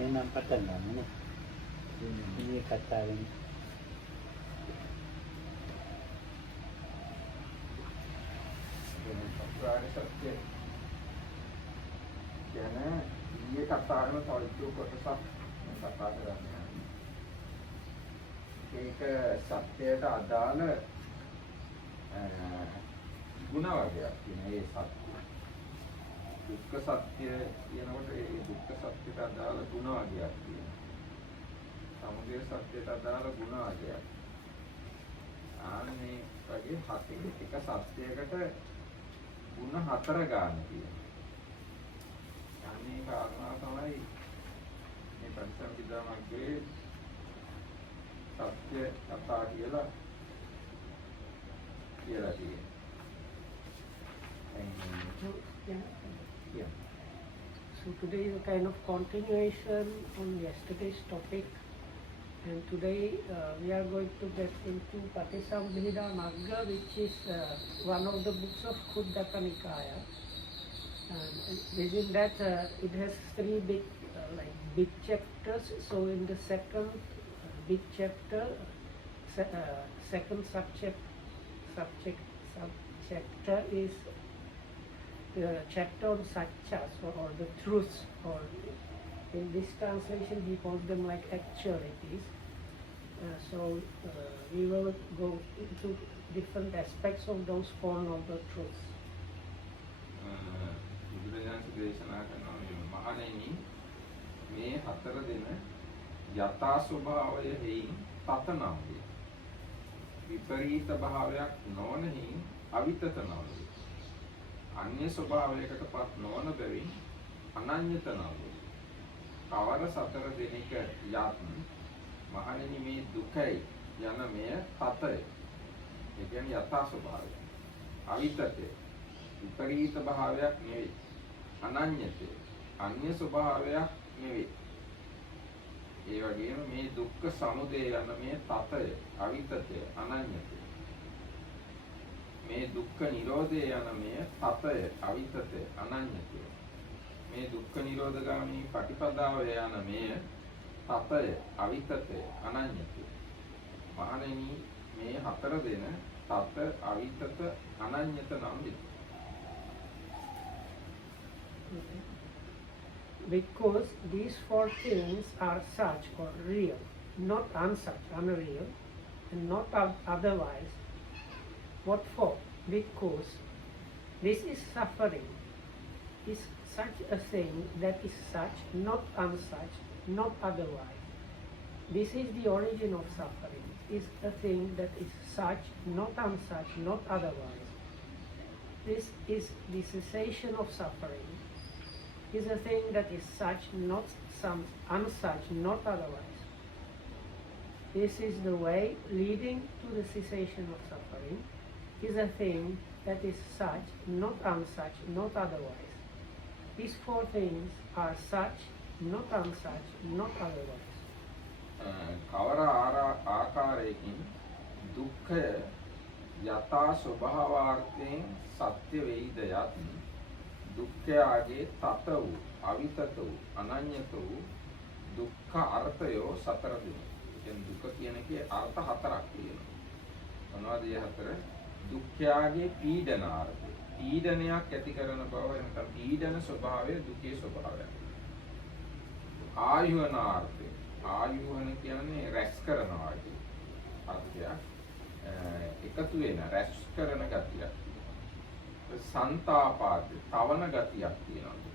එහෙනම් පටන් ගන්න නේ. මේ කතාවෙන් චතුරාර්ය සත්‍ය කියන්නේ ඊයේ කතා කරන තව කොටසක් කතා කරන්නේ. ඒක සත්‍යයට අදාළ ගුණ වර්ගයක් කියන ඒ සත්‍ය. දුක්ඛ සත්‍ය කියනකොට ඒ දුක්ඛ සත්‍යට අදාළ ගුණ වර්ගයක් තියෙනවා. සමුදය සත්‍යයට අදාළ ගුණ වර්ගයක්. ආන්නේ වගේ හතේ එක සත්‍යයකට ගුණ හතර ගන්න තියෙනවා. අනේ කාරණා තමයි මේ පරිසම්පදා මග්ගේ සත්‍ය කතා කියලා තියෙනවා. Yeah. So today is a kind of continuation on yesterday's topic, and today we are going to get into Patisambhida Magga, which is one of the books of Khuddaka Nikaya. And within that, it has three big chapters. So in the second big chapter, second subchapter is the chapter on Satyas or the truths, or in this translation he calls them like actualities. So we will go into different aspects of those four noble truths. බුදුරජාණන් දේශනා කරනවා මහණෙනි මේ හතර දෙන යථා ස්වභාවය හේයින් පතනම් වේ. විපරීත භාවයක් නොවන හේයින් අවිතත නම් වේ. අන්‍ය ස්වභාවයකටපත් නොවන බැවින් අනන්‍යත නම් වේ. කවර සතර දෙනෙක යත් මහණෙනි මේ දුකයි යන මෙය තතය. ඒ කියන්නේ යථා ස්වභාවය. අවිතතය. විපරීත භාවයක් නෙවෙයි. අනන්‍යතය. අන්‍ය ස්වභාවයක් නෙවෙයි. ඒ වගේම මේ දුක්ඛ සමුදය යන මේ තතය, අවිතතය, අනන්‍යතය. මේ දුක්ඛ නිරෝධය යන මේ තතය, අවිතතය, අනන්‍යතය. මේ දුක්ඛ නිරෝධගාමී පටිපදාව යන මේ තතය, අවිතතය, අනන්‍යතය. මහණෙනි මේ හතර දෙන තත, අවිතත, අනන්‍යත නම් වේ. Because these four things are such or real, not unsuch, unreal, and not otherwise. What for? Because this is suffering, is such a thing that is such, not unsuch, not otherwise. This is the origin of suffering, is a thing that is such, not unsuch, not otherwise. This is the cessation of suffering, is a thing that is such, not some unsuch, not otherwise. This is the way leading to the cessation of suffering, is a thing that is such, not unsuch, not otherwise. These four things are such, not unsuch, not otherwise. කවර ආකාරයකින් දුක්ඛය යථා ස්වභාවාර්ථයෙන් සත්‍ය වේද යත් දුක්ඛයාගේ තත වූ අවිතත වූ අනන්‍යත වූ දුක්ඛ අර්ථයෝ සතර දෙනෙක්. කියන්නේ දුක කියන එකේ අර්ථ හතරක් තියෙනවා. මොනවද මේ හතර? දුක්ඛයාගේ පීඩනාර්ථය. පීඩනයක් ඇති කරන බව එනකම් පීඩන ස්වභාවය දුකේ ස්වභාවය. ආයුහනාර්ථය. ආයුහන කියන්නේ රැස් කරනවා කියන අර්ථය. එකතු වෙන රැස් කරන ගතිය. සංතාපාද තවන ගතියක් තියෙනවා.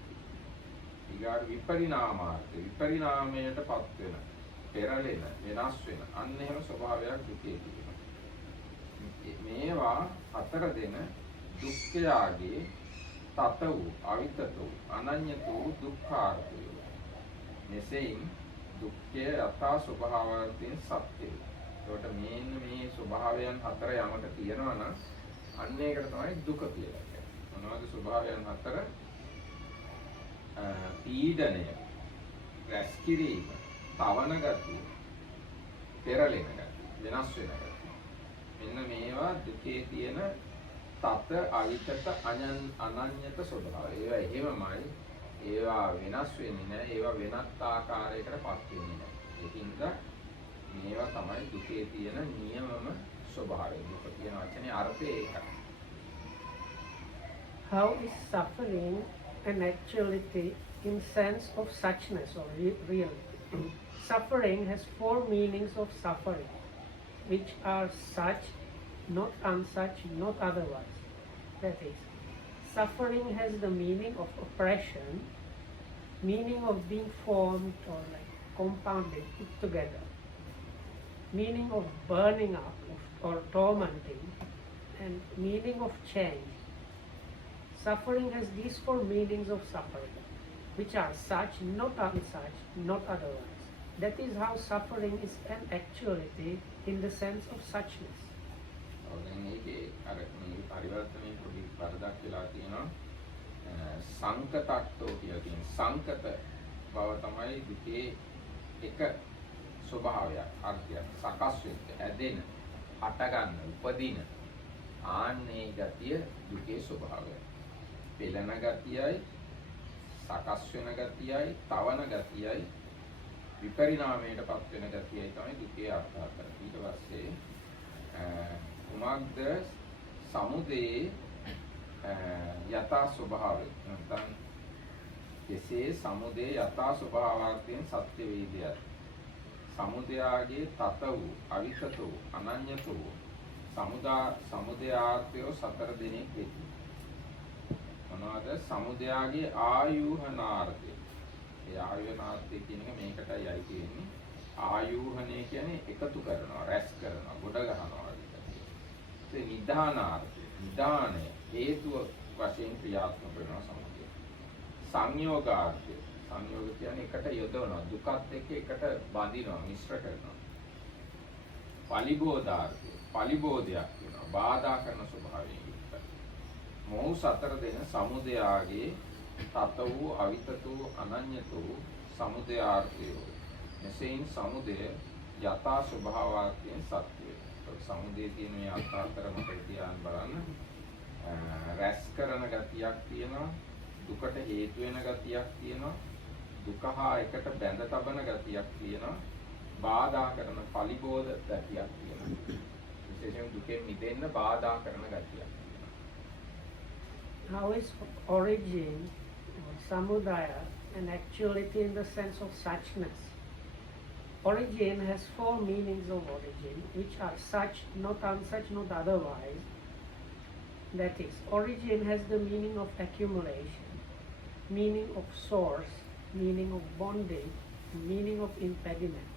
ඊගාට විපරිණාමාර්ථය. විපරිණාමයටපත් වෙන, පෙරලෙන, වෙනස් වෙන අන්න එහෙම ස්වභාවයක් දුකේ තියෙනවා. මේවා හතර දෙන දුක්ඛයාගේ තත වූ, අවිතත වූ, අනන්‍යත වූ දුක්ඛාර්ථය. මෙසේයින් දුක්ඛය යථා ස්වභාවයෙන් සත්‍යය. ඒකට මේන්න මේ ස්වභාවයන් හතර යමක තියෙනවා නම් අන්න ඒකට තමයි දුක කියලා කියන්නේ. මොනවද ස්වභාවයන් හතර? පීඩනය, රැස් කිරීම, තවන ගතිය, පෙරලෙන ගතිය, වෙනස් වෙන ගතිය. මෙන්න මේවා දුකේ තියෙන තත, අවිතත, අනන්‍යත ස්වභාවය. ඒවා එහෙමමයි. ඒවා වෙනස් වෙන්නේ නැහැ. ඒවා වෙනත් ආකාරයකට පත් වෙන්නේ නැහැ. ඒකින්ද මේවා තමයි දුකේ තියෙන නියමම ස්වභාවය. දුක කියන වචනේ අර්ථය ඒකයි. How is suffering an actuality in sense of suchness or reality? Suffering has four meanings of suffering, which are such, not unsuch, not otherwise. That is, suffering has the meaning of oppression, meaning of being formed or like compounded, put together, meaning of burning up or tormenting, and meaning of change. Suffering has these four meanings of suffering, which are such, not unsuch, not otherwise. That is how suffering is an actuality in the sense of suchness. දැන් මේකේ අර මේ පරිවර්තනයේ පොඩි වරදක් වෙලා තියෙනවා. සංකතට්ඨෝ කියලා කියන සංකත බව තමයි දුකේ එක ස්වභාවයක්, අර්ථයක්, සකස් වෙච්ච, හැදෙන, හටගන්න, උපදින ආන්නේ ගතිය දුකේ ස්වභාවය. පෙළෙන ගතියයි, සකස් වෙන ගතියයි, තවන ගතියයි, විපරිණාමයටපත් වෙන ගතියයි තමයි දුකේ අර්ථය. ඊට පස්සේ කුමක්ද සමුදේ යථා ස්වභාවය. නැත්නම් කෙසේ සමුදේ යථා ස්වභාවයෙන් සත්‍ය වේදයයි. සමුදයාගේ තත වූ, අවිතත වූ, අනඤ්‍යත වූ සමුදයාර්ථය සතර දිනෙක වෙති. මොනවාද? සමුදයාගේ ආයුහනාර්ථය. ඒ ආයුහනාර්ථය කියන එක මේකටයි අයිති වෙන්නේ. ආයුහණය කියන්නේ එකතු කරනවා, රැස් කරනවා, ගොඩ ගන්නවා වගේ. ඒ නිදානාර්ථය, නිදානය හේතුව වශයෙන් ක්‍රියාත්මක වෙනවා සමුදය. සංයෝගාර්ථය, සංයෝග කියන්නේ එකට යොදවනවා, දුකත් එක්ක එකට බඳිනවා, මිශ්‍ර කරනවා. පලිබෝධාර්ථය, පලිබෝධයක් වෙනවා, බාධා කරන ස්වභාවයෙන් යුක්තයි. මොහු සතර දෙන සමුදයාගේ තත වූ, අවිතත වූ, අනඤ්‍යත වූ සමුදයාර්ථය. මෙසේයින් සමුදය යථා ස්වභාවයෙන් සත්‍යය. සමුදේ තියෙන මේ අර්ථාතර මොකද කියන්න බලන්න. රැස් කරන ගතියක් තියෙනවා, දුකට හේතු වෙන ගතියක් තියෙනවා, දුක හා එකට බැඳ තබන ගතියක් තියෙනවා, බාධා කරන පලිබෝධ ගතියක් තියෙනවා. විශේෂයෙන් දුකෙන් මිදෙන්න බාධා කරන ගතියක් තියෙනවා. How is origin or samudaya an actuality in the sense of suchness? Origin has four meanings of origin, which are such, not unsuch, not otherwise. That is, origin has the meaning of accumulation, meaning of source, meaning of bondage, meaning of impediment.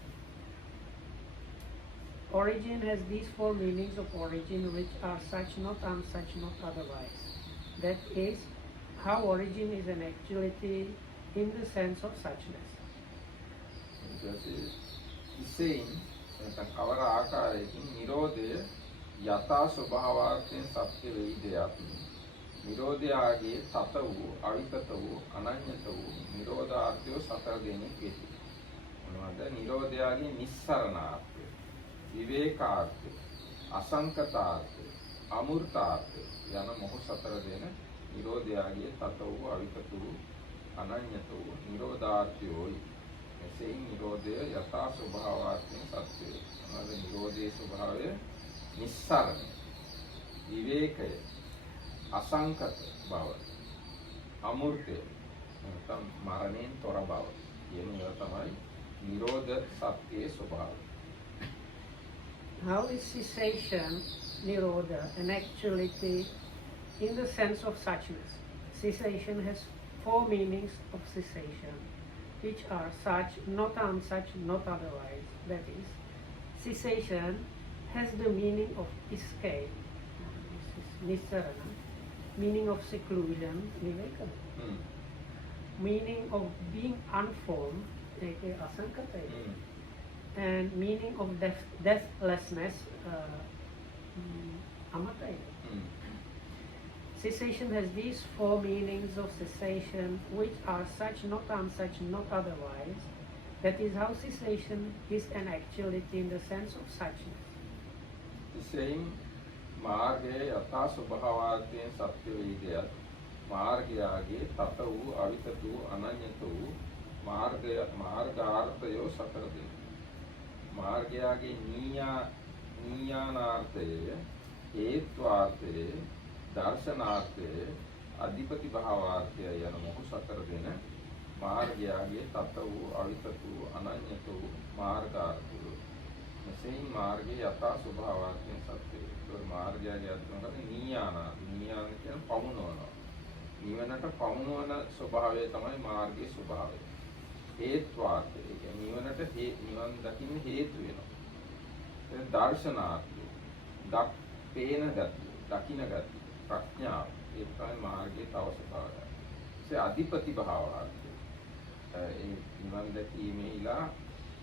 Origin has these four meanings of origin, which are such, not unsuch, not otherwise. That is, how origin is an actuality in the sense of suchness. ඉසෙයින් නැත්නම් කවර ආකාරයකින් නිරෝධය යථා ස්වභාවයෙන් සත්‍ය වේදයක්. නිරෝධයාගේ තත වූ, අවිතත වූ, අනඤ්‍යත වූ නිරෝධාර්ථය සතර දෙනෙක් වෙති. මොනවද? නිරෝධයාගේ නිස්සරණාර්ථය, විවේකාර්ථය, අසංකතාර්ථය, අමූර්තාර්ථය යන මොහු සතර දෙන නිරෝධයාගේ තත වූ, අවිතත වූ, අනඤ්‍යත වූ නිරෝධාර්ථයෝයි. එසේයින් නිරෝධය යථා ස්වභාවයෙන් සත්‍යය. මොනවාද නිරෝධයේ ස්වභාවය? නිස්සරණය, විවේකය, අසංකත බව, අමූර්තය නැත්නම් මරණයෙන් තොර බව කියන ඒවා තමයි නිරෝධ සත්‍යයේ ස්වභාවය. How is cessation, nirodha, an actuality in the sense of suchness? Cessation has four meanings of cessation, which are such, not unsuch, not otherwise. That is, cessation has the meaning of escape, nissarana, meaning of seclusion, viveka, meaning of being unformed, asankata, and meaning of deathlessness, amata. Cessation has these four meanings of cessation, which are such, not unsuch, not otherwise. That is how cessation is an actuality in the sense of suchness. ඉසෙයින් මාර්ගයේ යථා ස්වභාවයෙන් සත්‍ය වේදයක්. මාර්ගයාගේ තත වූ අවිතත වූ අනන්‍යත වූ මාර්ගාර්ථයෝ සතර දෙක. මාර්ගයාගේ නීයානාර්ථය, හේත්වාර්ථය, දර්ශනාර්ථය, අධිපති භාවාර්ථය යන මොහු සතර දෙන මාර්ගයාගේ තත වූ අවිතත වූ අනන්‍යත වූ මාර්ගාර්ථය. මෙසේ මාර්ගයේ යථා ස්වභාවාර්ථයෙන් සත්‍යය. ඒ මාර්ගයාගේ අර්ථය නීයාන කියන පමුණවනවා. නිවනට පමුණවන ස්වභාවය තමයි මාර්ගයේ ස්වභාවය. හේත්වාර්ථය කියන්නේ නිවනට නිවන් දකින්න හේතු වෙනවා. ඒ දර්ශනාර්ථය, පේන ගතිය, දකින්න ගතිය, ප්‍රඥාව. ඒ තමයි මාර්ගයේ තව ස්වභාවය. ඒ අධිපති භාවාර්ථය. ඒ නිවන් දැකීමේලා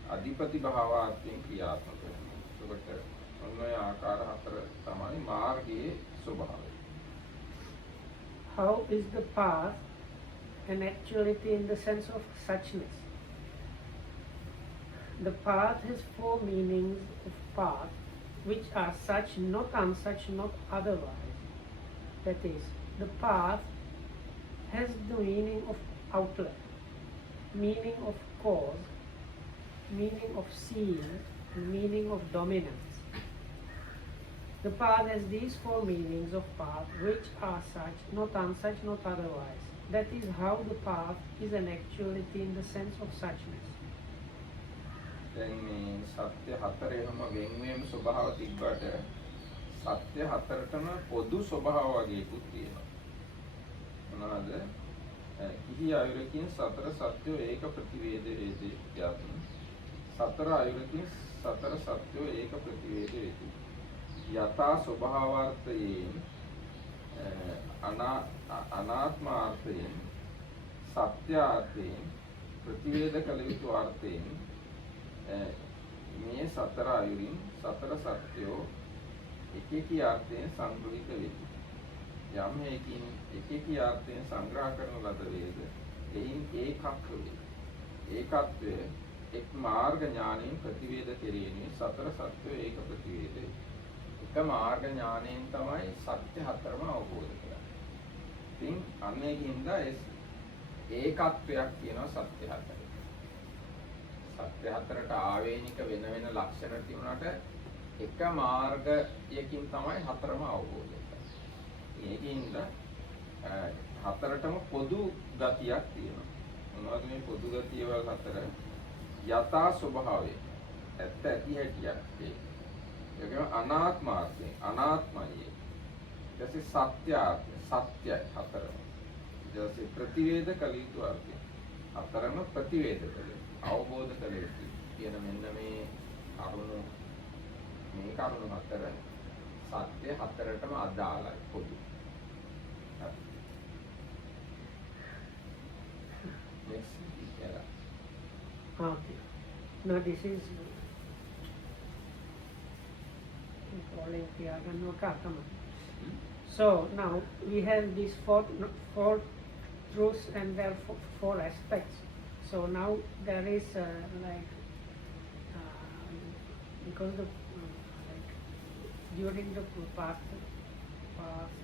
අධිපති භාවාර්ථයෙන් ක්‍රියාත්මක වෙනවා. ඒකට ඔන්න ආකාර හතර තමයි මාර්ගයේ ස්වභාවය. How is the path an actuality in the sense of suchness? The path has four meanings of path, which are such, not unsuch, not otherwise. That is, the path has the meaning of outlet, meaning of cause, meaning of seeing, and meaning of dominance. The path has these four meanings of path, which are such, not unsuch, not otherwise. That is how the path is an actuality in the sense of suchness. දැන් මේ සත්‍ය හතරේම වෙන්වීම ස්වභාව තිබ්බට සත්‍ය හතරටම පොදු ස්වභාව වගේකුත් තියෙනවා. මොනවාද? කිසි අයුරකින් සතර සත්‍යෝ ඒක ප්‍රතිවේද වේති යතුන්. සතර අයුරකින් සතර සත්‍යෝ ඒක ප්‍රතිවේද වේති. යථා ස්වභාවාර්ථයෙන් අනාත්මාර්ථයෙන් සත්‍යාර්ථයෙන් ප්‍රතිවේද කළ යුතු අර්ථයෙන් මේ සතර අයුරින් සතර සත්‍යෝ එකකී අර්ථයෙන් සංග්‍රහිත වෙති. යම් හේකින් එකකී අර්ථයෙන් සංග්‍රහ කරන ලද වේද එයින් ඒකත්ව වේ. ඒකත්වය එක් මාර්ග ඥානයෙන් ප්‍රතිවේද කෙරෙන්නේ සතර සත්‍යෝ ඒක ප්‍රතිවේද වේ. එක මාර්ග ඥානයෙන් තමයි සත්‍ය හතරම අවබෝධ කරගන්නේ. ඉතින් අන්න ඒකින්ද ඒකත්වයක් කියනවා සත්‍ය හතරේ. සත්‍ය හතරට ආවේනික වෙන වෙන ලක්ෂණ තිබුණාට එක මාර්ගයකින් තමයි හතරම අවබෝධ කරගන්නේ. ඒකින්ද හතරටම පොදු ගතියක් තියෙනවා. මොනවද මේ පොදු ගතිය වල හතර? යථා ස්වභාවය. ඇත්ත ඇති හැටියක් වේ. ඒකම අනාත්මාර්ථය අනාත්මයි. ඊටසේ සත්‍යාර්ථය සත්‍යයි හතරම. ඊටසේ ප්‍රතිවේද කළ යුතු අර්ථය හතරම ප්‍රතිවේද කළ අවබෝධ කළ යුතු කියන මෙන්න මේ කරුණු හතර සත්‍ය හතරටම අදාළයි පොදු. Okay. Now this is So now we have these four truths and there are four aspects. So now there is because the during the past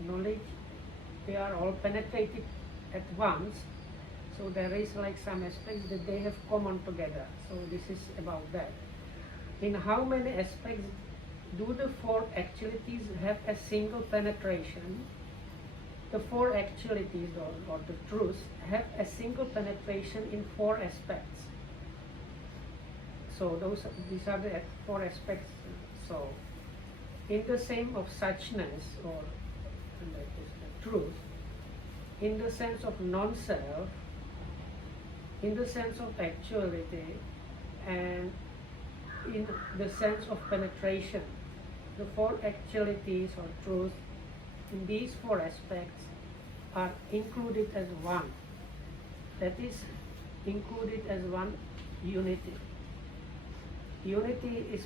knowledge they are all penetrated at once. So there is like some aspects that they have common together. So this is about that. In how many aspects do the four actualities have a single penetration? The four actualities or the truths have a single penetration in four aspects. So these are the four aspects. So in the same of suchness or that is the truth, in the sense of non-self, in the sense of actuality, and in the sense of penetration, the four actualities or truth in these four aspects are included as one. That is included as one unity. Unity is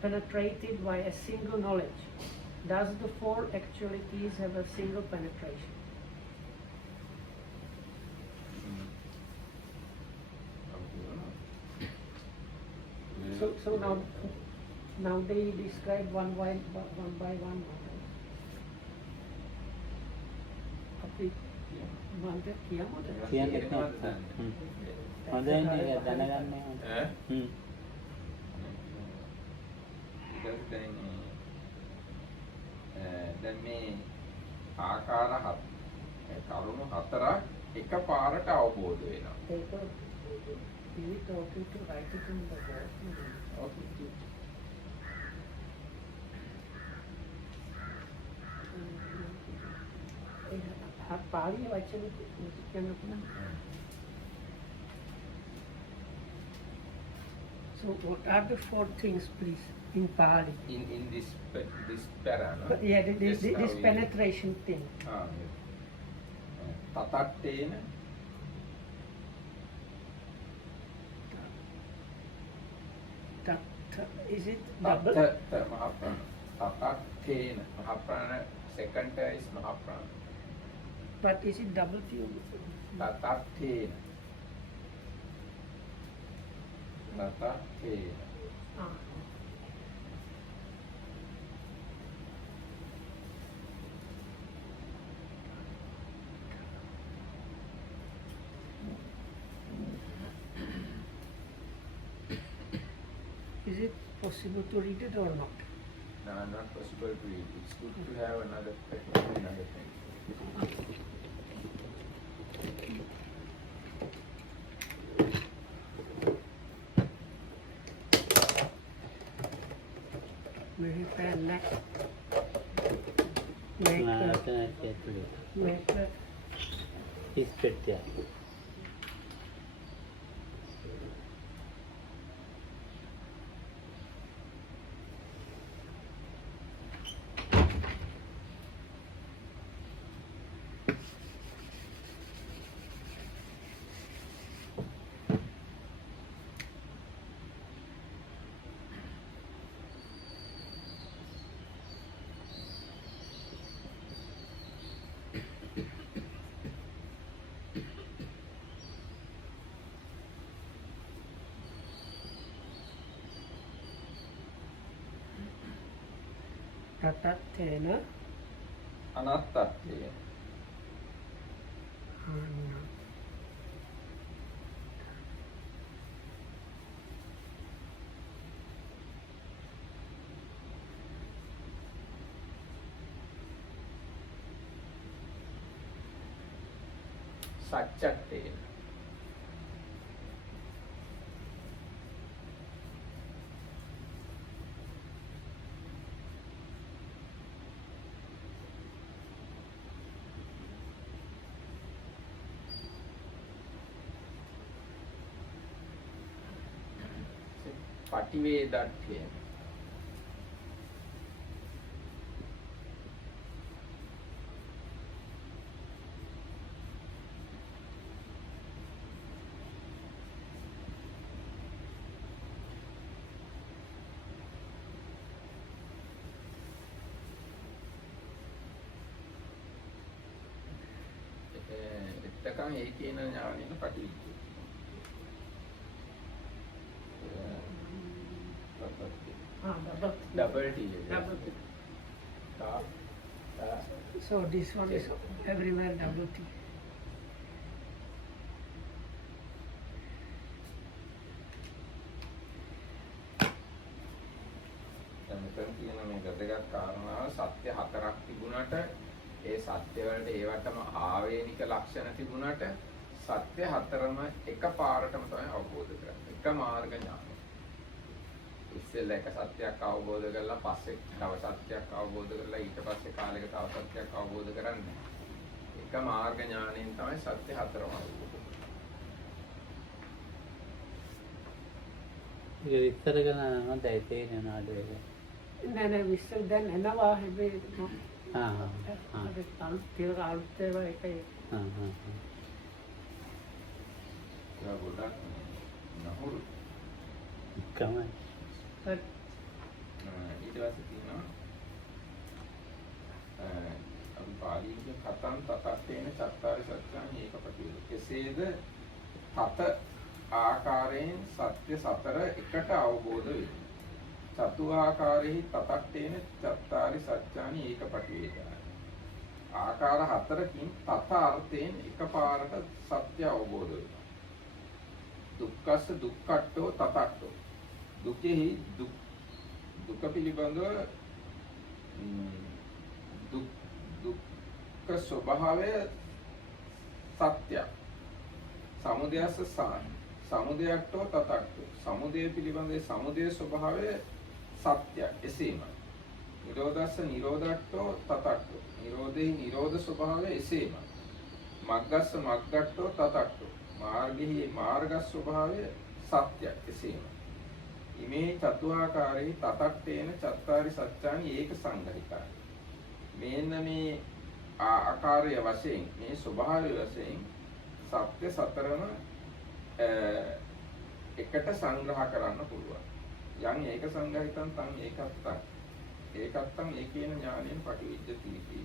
penetrated by a single knowledge. Does the four actualities have a single penetration? So now they describe one by one. මන්ට කියමුද? කියන්න තේරෙනවද එපා. දන්නේ? හොඳයි නේ දැනගන්න ඕනේ. ඈ? හ්ම්. දැන් මේ ආකාර කරුණු හතරක් එක පාරට අවබෝධ වෙනවා. ඒක we talking to write it in the board. Okay. Pali වචන කියන්න පුළුවන්. So what are the 4 things, please, in Pali? In this para, no? Yeah, this Just how we- penetration thing. තතට්ඨේන Is it double? තත මහප්‍රාණ තතට්ඨේන මහප්‍රාණ second is මහප්‍රාණ But is it double T? තතට්ඨේන තතට්ඨේන Ah. Is it possible to read it or not? No, not possible to read. It's good to have another thing. Maybe pen neck. Make He's fit there. Tatattena අනත්තට්ඨේන Anna. සච්චට්ඨේන පටිවේදට්ඨේන එතකන් ඒ කියන ඥානෙට පටිවිද්‍ය Ah, double. double T Double T. තා So this one is everywhere double T. දැන් මෙතන තියෙන මේ වැදගත් කාරණාව සත්‍ය හතරක් තිබුණාට ඒ සත්‍ය වලට ඒවටම ආවේනික ලක්ෂණ තිබුණාට සත්‍ය හතරම එක පාරටම තමයි අවබෝධ කරගන්නේ. එක මාර්ග ඥානය. ඉස්සෙල්ලා එක සත්‍යයක් අවබෝධ කරලා පස්සේ තව සත්‍යයක් අවබෝධ කරලා ඊට පස්සේ කාලෙක තව සත්‍යයක් අවබෝධ කරන්නේ. එක මාර්ග ඥාණයෙන් තමයි සත්‍ය හතරම අවබෝධ කරන්නේ. ඒක විස්තර කරනවා නම් තේරෙන්නේ නැහැ ඒක. No, විස්තර දැන් එනවා හැබැයි ආ ආ ඒක තල් අලුත් ඒවා එකයි. ආ ඒක ගොඩක් නහුරු. කමයි. But ඊට පස්සේ තියෙනවා අපි පාලියේ කතං තතත්තේන චත්තාරි සත්‍යානි ඒකපටිවිද. කෙසේද හත ආකාරයෙන් සත්‍ය සතර එකට අවබෝධ වේ. චතු ආකාරෙහි තතත්තේන චත්තාරි සත්‍යානි ඒකපටිවිද. ආකාර හතරකින් තත අර්ථයෙන් එකපාරට සත්‍ය අවබෝධ වෙනවා. දුක්ඛස්ස දුක්ඛට්ඨෝ තතට්ඨෝ. දුකෙහි දුක පිළිබඳව දුක්ඛ ස්වභාවය සත්‍ය. සමුදයස්ස සමුදයට්ඨෝ තතට්ඨෝ. සමුදය පිළිබඳව සමුදය ස්වභාවය සත්‍ය. එසේමයි. නිරෝධස්ස නිරෝධට්ඨෝ තතට්ඨෝ. නිරෝධේ නිරෝධ ස්වභාවය එසේමයි. මග්ගස්ස මග්ගට්ඨෝ තතට්ඨෝ. මාර්ගෙහි මාර්ග ස්වභාවය සත්‍ය. එසේමයි. ඉමේ චතුආකාරේ තතට්ඨේන චත්තාරි සත්‍යානි ඒක සංගහිතයි. මේන්න මේ ආකාරය වශයෙන් මේ ස්වභාවය වශයෙන් සත්‍ය සතරම එකට සංග්‍රහ කරන්න පුළුවන්. යම් ඒක සංගහිතං තං ඒකත්තං. ඒකත්තං ඒකේන ඥානයෙන් පටිවිද්‍යති.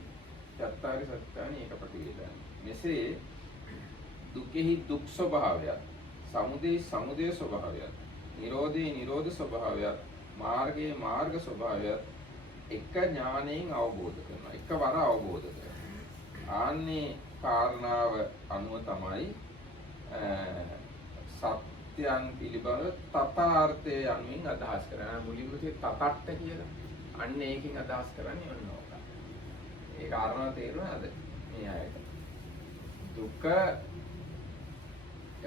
චත්තාරි සත්‍යානි ඒක පටිවිදයන්. මෙසේ දුකෙහි දුක් ස්වභාවයත්, සමුදය සමුදය ස්වභාවයත්, නිරෝධේ නිරෝධ ස්වභාවයත්, මාර්ගයේ මාර්ග ස්වභාවයත් එක ඥාණයෙන් අවබෝධ කරනවා. එකවර අවබෝධ කරනවා. ආන්නේ කාරණාව අනුව තමයි සත්‍යයන් පිළිබඳ තථාර්ථය යනුවෙන් අදහස් කරන්නේ. මුලින්ම තතට්ඨ කියලා. අන්න ඒකෙන් අදහස් කරන්නේ ඔන්න ඕක. ඒ කාරණා තේරුණාද? මේ අයට. දුක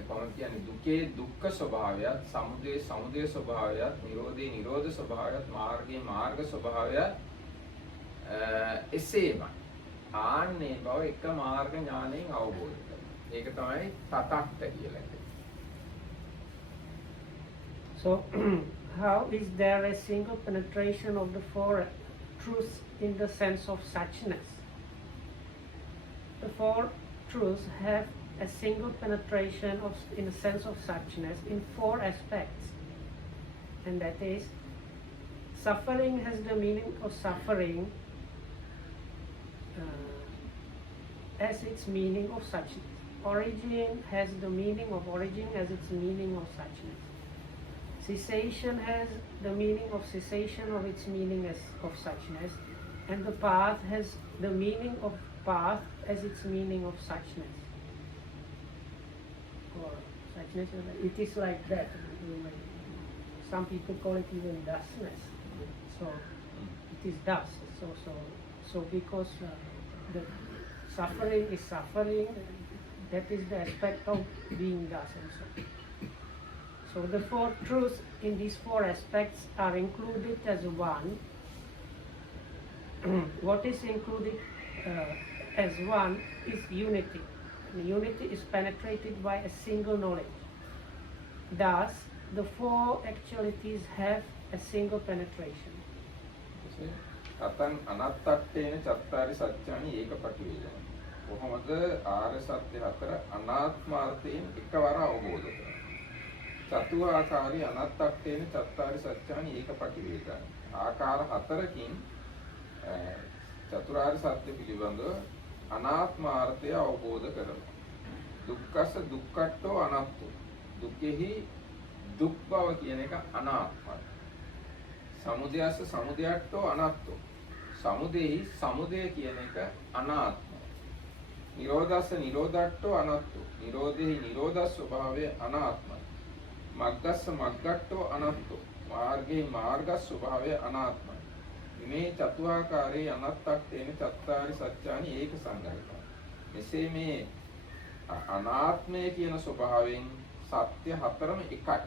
එපමණ කියන්නේ දුකේ දුක්ඛ ස්වභාවයත්, සමුදය සමුදය ස්වභාවයත්, නිරෝධේ නිරෝධ ස්වභාවයත්, මාර්ගයේ මාර්ග ස්වභාවයත් එසේමයි. ආන්නේ බව එක මාර්ග ඥාණයෙන් අවබෝධ කරගන්න. ඒක තමයි තතට්ඨ කියලා කියන්නේ. So, how is there a single penetration of the four truths in the sense of suchness? The four truths have a single penetration in the sense of suchness in four aspects, and that is, suffering has the meaning of suffering as its meaning of suchness. Origin has the meaning of origin as its meaning of suchness. Cessation has the meaning of cessation of its meaning as of suchness, and the path has the meaning of path as its meaning of suchness. Or suchness, it is like that. Some people call it even dustness. So it is dust. So because the suffering is suffering, that is the aspect of being dust and so. So the four truths in these four aspects are included as one. What is included as one is unity. The unity is penetrated by a single knowledge. Thus, the four actualities have a single penetration. තතං අනත්තට්ඨේන චත්තාරි සත්‍යානි ඒක පටිවිදයන්. කොහොමද ආර්ය සත්‍ය හතර අනාත්මාර්ථයෙන් එකවර අවබෝධ කරගන්නේ? චතුආකාරී අනත්තට්ඨේන චත්තාරි සත්‍යානි ඒක පටිවිදයන්. ආකාර හතරකින් චතුරාර්ය සත්‍ය පිළිබඳව අනාත්මාර්ථය අවබෝධ කරනවා. දුක්ඛස්ස දුක්ඛට්ඨෝ අනාත්තෝ. දුකෙහි දුක් බව කියන එක අනාත්මයි. සමුදයස්ස සමුදයට්ඨෝ අනාත්තෝ. සමුදෙහි සමුදය කියන එක අනාත්මයි. නිරෝධස්ස නිරෝධට්ඨෝ අනාත්තෝ. නිරෝධෙහි නිරෝධ ස්වභාවය අනාත්මයි. මග්ගස්ස මග්ගට්ඨෝ අනාත්තෝ. මාර්ගයේ මාර්ග ස්වභාවය අනාත්මයි. මේ චතුආකාරයේ අනත්තක්තේන චත්තාරි සත්‍යානි ඒක සංගහිතයි. මෙසේ මේ අනාත්මය කියන ස්වභාවයෙන් සත්‍ය හතරම එකයි.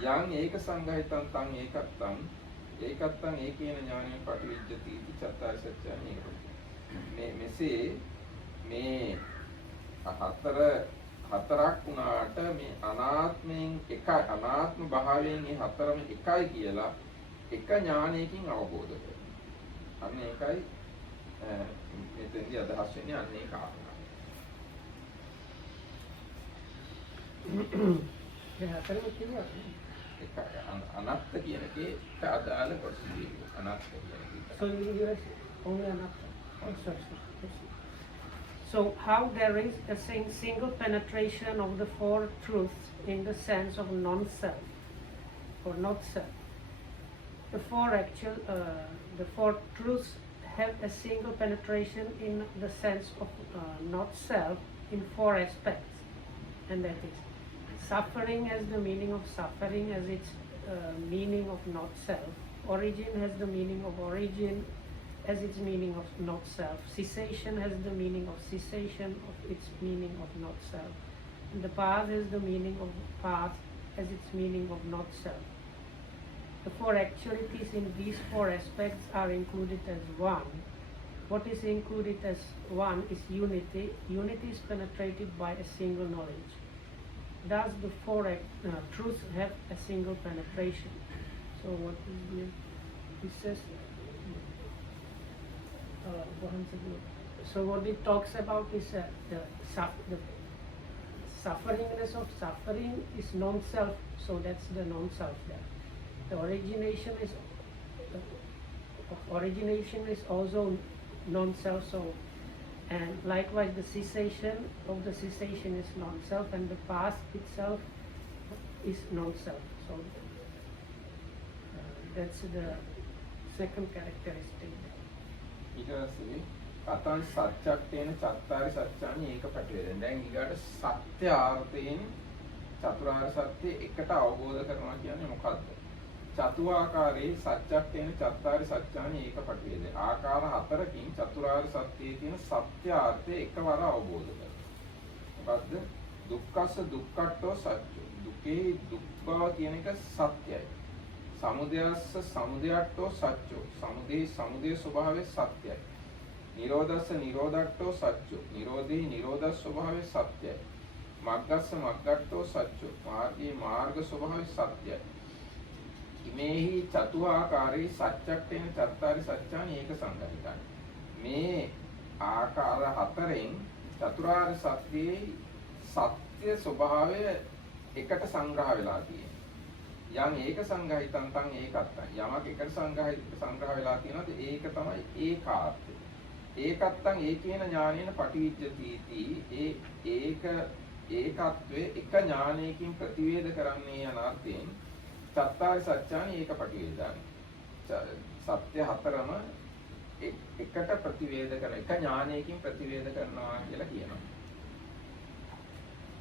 යං ඒක සංගහිතං තං ඒකත්තං ඒකත්තං ඒකේන ඥානයෙන් පටිවිද්‍යති චත්තාරි සත්‍යානි ඒක. මෙසේ මේ හතරක් වුණාට මේ අනාත්මයෙන් එකයි, අනාත්ම භාවයෙන් මේ හතරම එකයි කියලා එක ඥානයකින් අවබෝධ කරගන්න. අන්න ඒකයි මෙතෙන්දී අදහස් වෙන්නේ අන්න ඒ කාරණා. අනත්ත කියන එකේ අදාළ කොටස තියෙනවා. අනත්ත කියන එක. So you use only anatta. So how there is a single penetration of the four truths in the sense of non-self or not self. The four truths have a single penetration in the sense of not self in 4 aspects, and that is suffering has the meaning of suffering as its meaning of not self. Origin has the meaning of origin as its meaning of not self. Cessation has the meaning of cessation of its meaning of not self. And the path has the meaning of path as its meaning of not self. The 4 actualities in these 4 aspects are included as one. What is included as one is unity. Unity is penetrated by a single knowledge. Thus the 4 truths have a single penetration. So what is the, it says, so what it talks about is the sufferingness of suffering is non-self, so that's the non-self there. The origination is also non-self, so, and likewise the cessation of the cessation is non-self, and the past itself is non-self. So that's the second characteristic. ඊට පස්සේ කතං සත්‍යක්තේන චත්තාරි සත්‍යානි ඒකපටිවේදෙන්. දැන් ඊගාට සත්‍ය ආර්ථයෙන් චතුරාර්ය සත්‍ය එකට අවබෝධ කරනවා කියන්නේ මොකද්ද? චතුආකාරයේ සත්‍යක්තේන චත්තාරි සත්‍යානි ඒකපටිවේදෙන්. ආකාර 4කින් චතුරාර්ය සත්‍යයේ තියෙන සත්‍ය ආර්ථය එකවර අවබෝධ කරනවා. මොකද්ද? දුක්ඛස්ස දුක්ඛට්ඨෝ සත්‍යෝ. දුකේ දුක් බව කියන එක සත්‍යයි. සමුදයස්ස සමුදයට්ඨෝ සත්‍යෝ. සමුදේ ස්වභාවය සත්‍යයි. නිරෝධස්ස නිරෝධට්ඨෝ සත්‍යෝ. නිරෝධේ නිරෝධ ස්වභාවය සත්‍යයි. මග්ගස්ස මග්ගට්ඨෝ සත්‍යෝ. මාර්ගයේ මාර්ග ස්වභාවය සත්‍යයි. ඉමේහි චතුආකාරේ සත්‍යක්තේන චත්තාරි සත්‍යානි ඒක සංගතිතයි. මේ ආකාර 4න් චතුරාර්ය සත්‍යයේ සත්‍ය ස්වභාවය එකට සංග්‍රහ වෙලා තියෙනවා. යම් ඒක සංගහිතං තං ඒකත්තං. යමක් එකට සංග්‍රහ වෙලා තියෙනවාද ඒක තමයි ඒකාර්ථය. ඒකත්තං ඒ කියන ඥානේන පටිවිජ්ජති. ඒකත්වයේ එක ඥානයකින් ප්‍රතිවේද කරන්නේ යන අර්ථයෙන් චත්තාරි සත්‍යානි ඒක පටිවේදානි. සත්‍ය 4ම එකට ප්‍රතිවේද කරන එක ඥානයකින් ප්‍රතිවේද කරනවා කියලා කියනවා.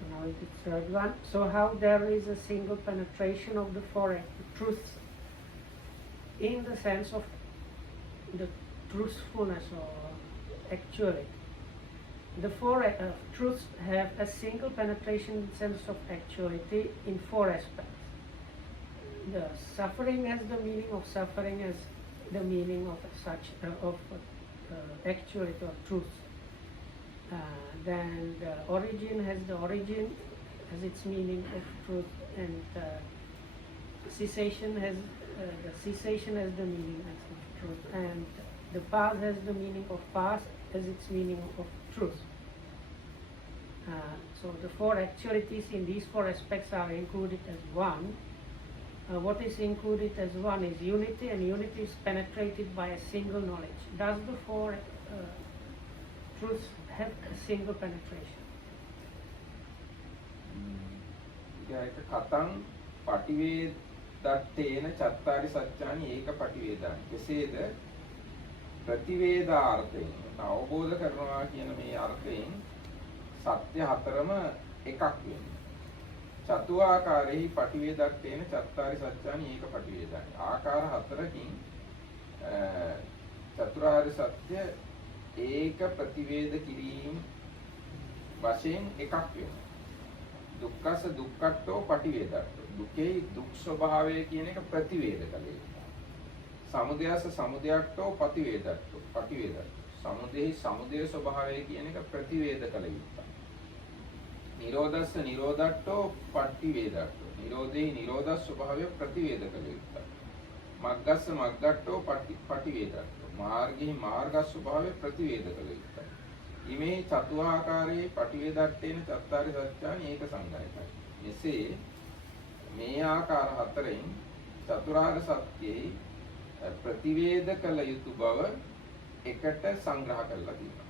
Now the third one. So how there is a single penetration of the 4 truths in the sense of the truthfulness or actuality. The 4 truths have a single penetration in the sense of actuality in 4 aspects. The suffering has the meaning of suffering as the meaning of such actuality or truth. Then the origin has the origin as its meaning of truth, and cessation has the cessation as the meaning of truth, and the past has the meaning of past as its meaning of truth. So the 4 actualities in these 4 aspects are included as one. What is included as one is unity, and unity is penetrated by a single knowledge. Does the 4 truths have a single penetration? ඒක කතං පටිවේදට්ඨේන චත්තාරි සත්‍යානි ඒක පටිවේදානි. කෙසේද? ප්‍රතිවේදාර්ථයෙන් අවබෝධ කරනවා කියන මේ අර්ථයෙන් සත්‍ය 4ම එකක් වෙනවා. චතුආකාරෙහි පටිවේදට්ඨේන චත්තාරි සත්‍යානි ඒක පටිවේදානි. ආකාර 4කින් චතුරාර්ය සත්‍ය ඒක ප්‍රතිවේද කිරීම වශයෙන් එකක් වෙනවා. දුක්ඛස දුක්ඛට්ඨෝ පටිවේදට්ඨෝ. දුකේ දුක් ස්වභාවය කියන එක ප්‍රතිවේද කළ යුතුයි. සමුදයස සමුදයට්ඨෝ පටිවේදට්ඨෝ. සමුදේ සමුදය ස්වභාවය කියන එක ප්‍රතිවේද කළ යුතුයි. නිරෝධස්ස නිරෝධට්ඨෝ පටිවේදට්ඨෝ. නිරෝධේ නිරෝධ ස්වභාවය ප්‍රතිවේද කළ යුතුයි. මග්ගස්ස මග්ගට්ඨෝ පටිවේදට්ඨෝ. මාර්ගයේ මාර්ග ස්වභාවය ප්‍රතිවේද කළ යුතුයි. ඉමේ චතුආකාරයේ පටිවේදට්ඨේන චත්තාරි සත්‍යානි ඒක සංග්‍රහයි. එසේ මේ ආකාර 4න් චතුරාර්ය සත්‍යයේ ප්‍රතිවේද කළ යුතු බව එකට සංග්‍රහ කරලා තියෙනවා.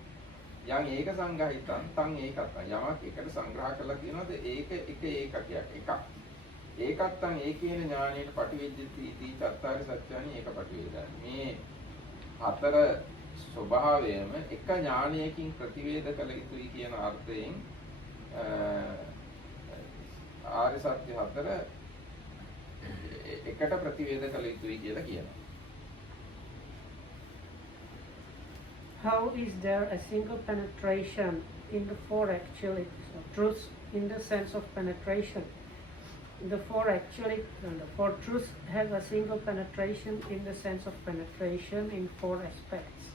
යම් ඒක සංග්‍රහිතං තං ඒකත්. යමක් එකට සංග්‍රහ කරලා තියෙනවද ඒක ඒකකයක් එකක්. ඒකත්තං ඒ කියන ඥානයේ පටිවිජ්ජති චත්තාරි සත්‍යානි ඒක පටිවේදානි. මේ 4 ස්වභාවයම එක ඥානයකින් ප්‍රතිවේද කළ යුතුයි කියන අර්ථයෙන් ආර්ය සත්‍ය හතර එකට ප්‍රතිවේද කළ යුතුයි කියලා කියනවා. How is there a single penetration in the four actually truths in the sense of penetration? The four truths have a single penetration in the sense of penetration in four aspects.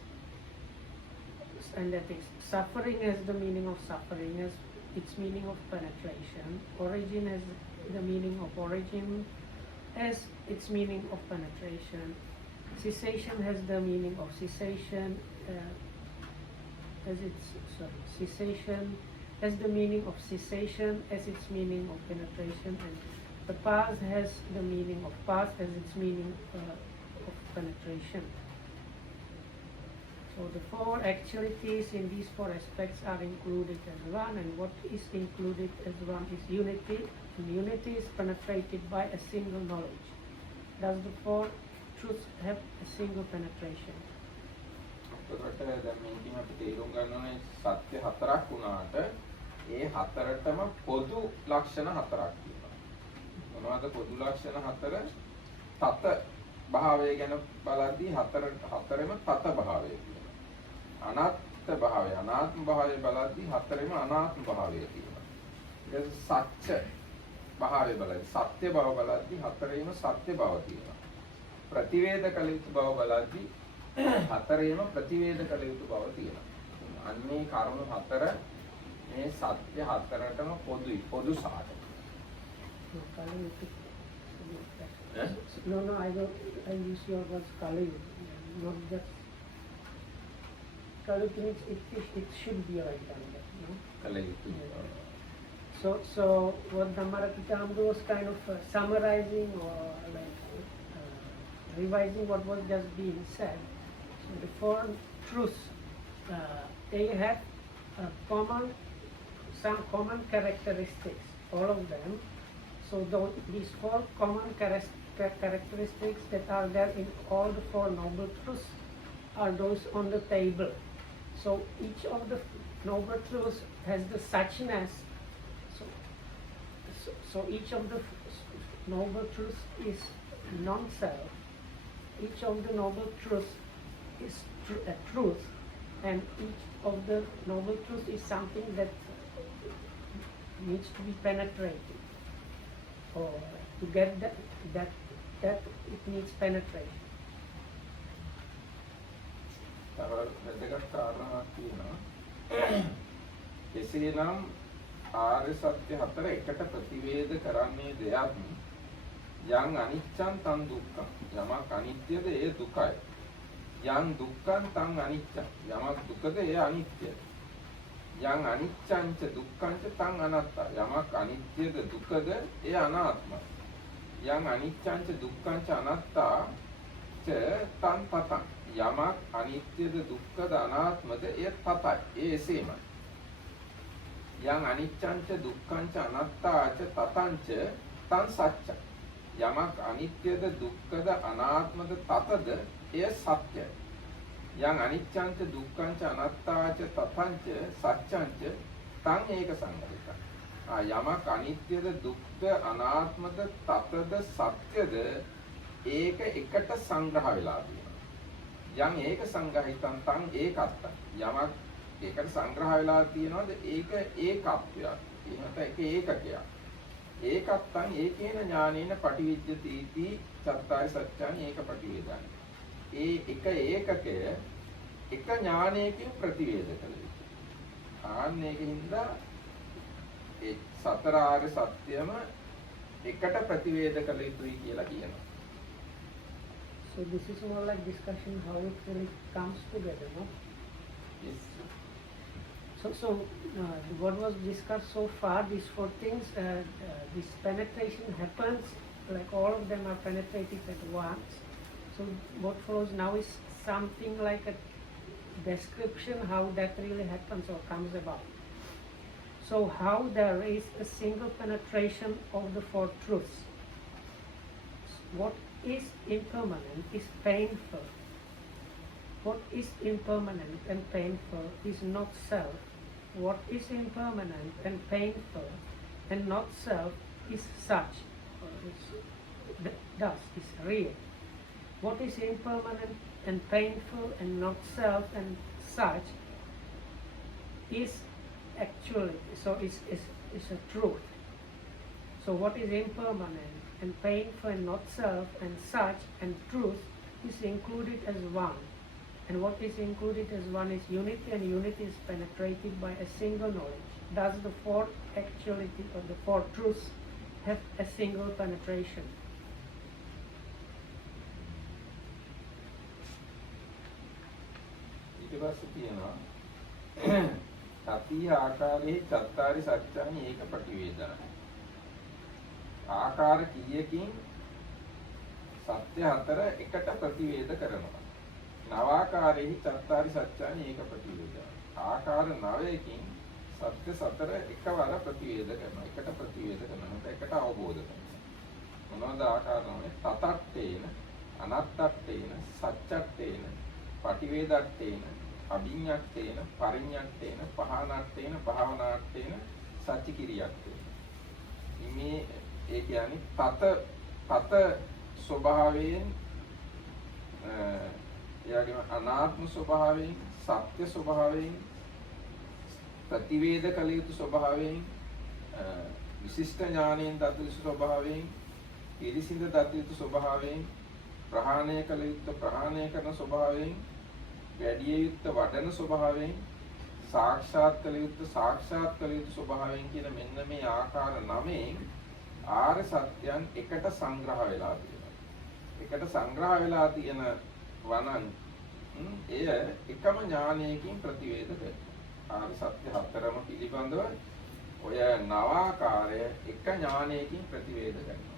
And that is, suffering has the meaning of suffering as its meaning of penetration. Origin has the meaning of origin as its meaning of penetration. Cessation has the meaning of cessation cessation has the meaning of cessation as its meaning of penetration, and the past has the meaning of past as its meaning of penetration. So the four actualities in these four aspects are included as one, and what is included as one is unity, and unity is penetrated by a single knowledge. Does the four truths have a single penetration? එතකොට දැන් මේකෙන් අපි තේරුම් ගන්න ඕනේ සත්‍ය හතරක් වුණාට ඒ හතරටම පොදු ලක්ෂණ හතරක් තියෙනවා. මොනවද පොදු ලක්ෂණ හතර? තත භාවය ගැන බලද්දී හතරෙම තත භාවය තියෙනවා. අනාත්ම භාවය අනාත්ම භාවය බලද්දී හතරෙම අනාත්ම භාවය තියෙනවා. ඊට සත්‍ය භාවය බලද්දී සත්‍ය භාව බලද්දී හතරෙම සත්‍ය භාව තියෙනවා. ප්‍රතිවේද කළ යුතු බව බලද්දී හතරේම ප්‍රතිවේද කළ යුතු බව තියෙනවා. අන්නේ කරුණු හතර මේ සත්‍ය හතරටම පොදුයි පොදු සාධක. No, I don't. I use your words, Kali. Not just Kali. It should be like that, no? කළ යුතු. So what Dhammarakkhita was kind of summarizing or like revising what was just being said. So the four truths, they have some common characteristics, all of them. So these four common characteristics that are there in all the four noble truths are those on the table. So each of the noble truths has the suchness. So each of the noble truths is non-self. Each of the noble truths is a truth, and each of the noble truths is something that needs to be penetrated. Or to get that it needs penetration. තව වැදගත් කාරණාවක් තියෙනවා. එසේනම් ආර්ය සත්‍ය හතර එකට ප්‍රතිවේද කරන්නේ දෙයක්. යං අනිච්චං තං දුක්ඛං. යමක් අනිත්‍යද ඒ දුකයි. යං දුක්ඛං තං අනිච්චං. යමක් දුකද ඒ අනිත්‍යයි. යං අනිච්චං ච දුක්ඛං ච තං අනාත්තා. යමක් අනිත්‍යද දුකද ඒ අනාත්මයි. යං අනිච්චං ච දුක්ඛං ච අනාත්තා ච තං තතං. යමක් අනිත්‍යද දුක්ඛද අනාත්මද ඒ තතයි. ඒ එසේමයි. යං අනිච්චං ච දුක්ඛං ච අනාත්තා ච තතං ච තං සච්චං. යමක් අනිත්‍යද දුක්ඛද අනාත්මද තතද එය සත්‍යයි. යං අනිච්චං ච දුක්ඛං ච අනාත්තා ච තතං ච සච්චං ච තං ඒක සංගතිකං. යමක් අනිත්‍යද දුක්ඛද අනාත්මද තතද සත්‍යද ඒක එකට සංග්‍රහ වෙලා තියෙනවා. යම් ඒක සංග්‍රහිතං තං ඒකත්තං. යමක් ඒකට සංග්‍රහ වෙලා තියෙනවද ඒක ඒකත්වයක්. එහෙනම් ඒක ඒකකයක්. ඒකත්තං ඒකේන ඥානේන පටිවිද්‍යති इति චත්තාරි සත්‍යානි ඒක පටිවේදානි. ඒ එක ඒකකය එක ඥානයකින් ප්‍රතිවේද කළ යුතුයි. ආන්නේකින්ද ඒ සතර ආර්ය සත්‍යම එකට ප්‍රතිවේද කළ යුතුයි කියලා කියනවා. So this is more like discussion how it really comes together, no? Yes. So what was discussed so far, these four things, this penetration happens, like all of them are penetrated at once. So what follows now is something like a description how that really happens or comes about. So how there is a single penetration of the four truths. What is impermanent is painful. What is impermanent and painful is not self. What is impermanent and painful and not self is such, or thus is real. What is impermanent and painful and not self and such is actuality, so is a truth. So what is impermanent and painful and not self and such and truth is included as one. And what is included as one is unity, and unity is penetrated by a single knowledge. Thus the four actuality or the four truths have a single penetration. ඊට පස්සේ තියෙනවා සතිය ආකාරයේ චත්තාරි සත්‍යානි ඒක ප්‍රතිවේදනයි. ආකාර කීයකින් සත්‍ය හතර එකට ප්‍රතිවේද කරනවා. නවාකාරයේ චත්තාරි සත්‍යානි ඒක ප්‍රතිවේදනයි. ආකාර 9කින් සත්‍ය සතර එකවර ප්‍රතිවේද කරනවා. එකට ප්‍රතිවේද කරනවා. එකට අවබෝධ කරනවා. මොනවාද ආකාර 9? තතට්ඨේන, අනත්තට්ඨේන, සත්‍යට්ඨේන, පටිවේදට්ඨේන, අභිඤ්ඤට්ඨේන, පරිඤ්ඤට්ඨේන, පහනට්ඨේන, භාවනාට්ඨේන, සච්චිකිරියට්ඨේන. මේ ඒ කියන්නේ තත ස්වභාවයෙන් එයාගේ අනාත්ම ස්වභාවයෙන්, සත්‍ය ස්වභාවයෙන්, ප්‍රතිවේද කළ යුතු ස්වභාවයෙන්, විශිෂ්ට ඥානයෙන් දත යුතු ස්වභාවයෙන්, පිරිසිදු දත යුතු ස්වභාවයෙන්, ප්‍රහාණය කළ යුතු ප්‍රහාණය කරන ස්වභාවයෙන්, වැඩි යුතු වඩන ස්වභාවයෙන්, සාක්ෂාත් කළ යුතු සාක්ෂාත් කළ යුතු ස්වභාවයෙන් කියන මෙන්න මේ ආකාර 9න් ආර්ය සත්‍යයන් එකට සංග්‍රහ වෙලා තියෙනවා. එකට සංග්‍රහ වෙලා තියෙන වනන් එය එකම ඥානයකින් ප්‍රතිවේද කරනවා. ආර්ය සත්‍ය හතරම පිළිබඳව ඔය නවාකාරය එක ඥානයකින් ප්‍රතිවේද කරනවා.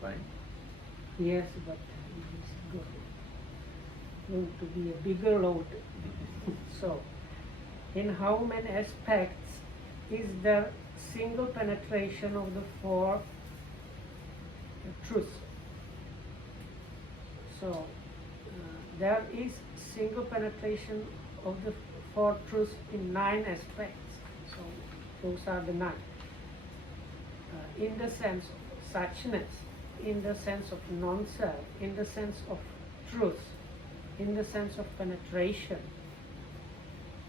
Fine. Yes, but it's going to be a bigger load. So, in how many aspects is there single penetration of the four truths? So, there is single penetration of the four truths in 9 aspects. So, those are the 9. In the sense of suchness, in the sense of non-self, in the sense of truth, in the sense of penetration,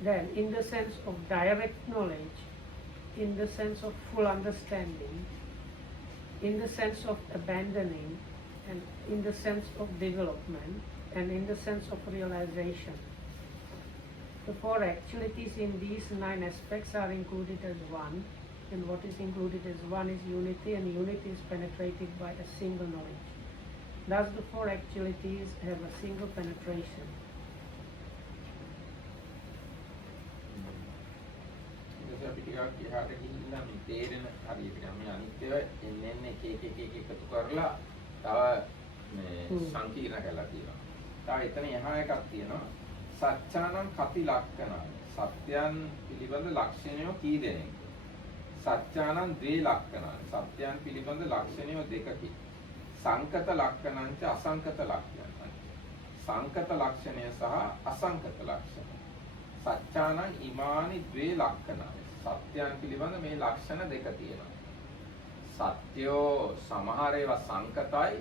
then in the sense of direct knowledge, in the sense of full understanding, in the sense of abandoning, and in the sense of development, and in the sense of realization. The four actualities in these 9 aspects are included as one. And what is included as one is unity, and unity is penetrated by a single knowledge. Thus the four actualities have a single penetration. අපි ටිකක් එහාට ගිහිල්ලා මේ තේරෙන හරියට ගන්න අනිත්‍යව එන්නේ එක එකතු කරලා තව මේ සංකීර්ණ කරලා තියෙනවා. තව එතන එහා එකක් තියෙනවා. සත්‍යානම් කති ලක්ෂණ. සත්‍යයන් පිළිබඳ ලක්ෂණය කී දෙනෙක්? සත්‍යානං ද්වේ ලක්ෂණං. සත්‍යයන් පිළිබඳ ලක්ෂණය දෙකකි. සංකත ලක්ෂණං ච අසංකත ලක්ෂණං. සංකත ලක්ෂණය සහ අසංකත ලක්ෂණය. සත්‍යානං ඉමානි ද්වේ ලක්ෂණං. සත්‍යයන් පිළිබඳ මේ ලක්ෂණ දෙක තියෙනවා. සත්‍යෝ සමහර ඒවා සංකතයි,